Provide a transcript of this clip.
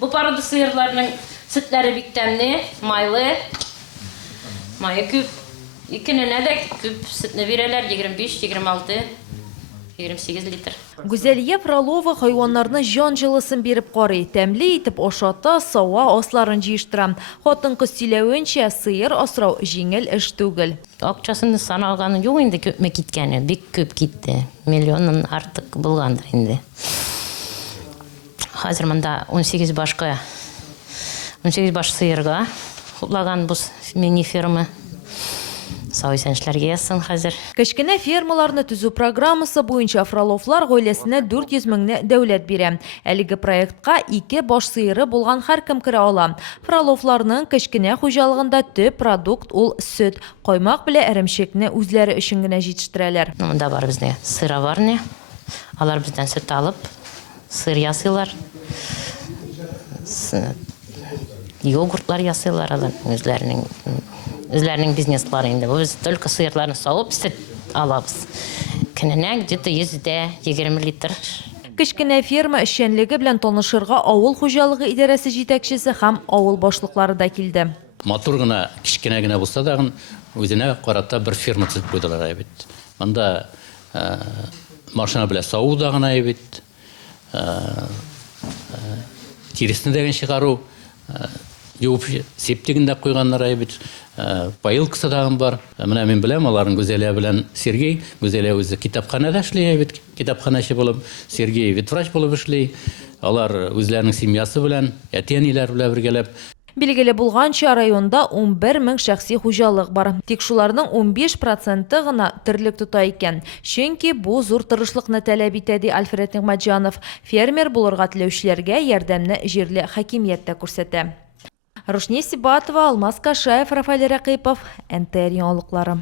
Bu poroda sıyırlarının sütleri bik tәмле, mайлы. Майы күп. Икенене дә күп sütне бирәләр 25, 26, 28 литр. Гүзәлия Фролова хайваннарны җан җылысын биреп карый, тәмле итеп ашата, сава, асларын җыештыра. Хатын-кыз сөйләвенчә, сыер асрау җиңел эш түгел. Акчасын саналганы юк инде, күпме киткәне, бик күп китте. Миллионнан артык булгандыр инде. Хәзер монда 18 баш сыерга хуплаган бу мини-ферма. Сауисәнчләргә ясын хәзер. Кечкенә фермаларны төзү программасы буенча Фроловлар гаиләсенә 400 меңне дәүләт бирә. Әлеге проектка 2 баш сыеры булган һәркем керә ала. Фроловларның кечкенә хуҗалыгында төп продукт ул сөт. Каймак белән эремчекне үзләре өчен генә җитештерәләр. Монда бар бездә сыроварня. Алар бездән сөт алып, сыр ясыйлар. Йогуртлар ясыйлар алар үзләренең бизнеслары инде. Без только сыерларны савып, сөт алабыз. Көненә где-то 100-20 литр. Кечкенә ферма эшчәнлеге белән танышырга авыл хуҗалыгы идарәсе җитәкчесе һәм авыл башлыклары да килде. Матур гына, кичкенә генә булса да, үзенә карата бер ферма төзеп куйдылар бит. Монда машина белән саву да гына бит. Тиресне дәген чыгару, юып септигендә куйганнар бит. Поилкасы да бар. Менә мин беләм, аларның Гүзәлия белән Сергей. Гүзәлия үзе китапханәдә эшли бит, китапханәче булып, Сергей ветврач булып эшли. Алар үзләренең семьясы белән, әти-әниләр белән бергәләп. Билгеле булганча районда 11 мең шәхси хуҗалык бар. Тик шуларның 15% гына терлек тота икән. Чөнки бу зур тырышлыкны таләп итә, ди Альфред Нигъмәтҗанов. Фермер булырга теләүчеләргә ярдәмне җирле хакимият тә күрсәтә. Рушния Сибатова, Алмаз Кашаев, Рафаэль Рәкыйпов, НТР яңалыклары.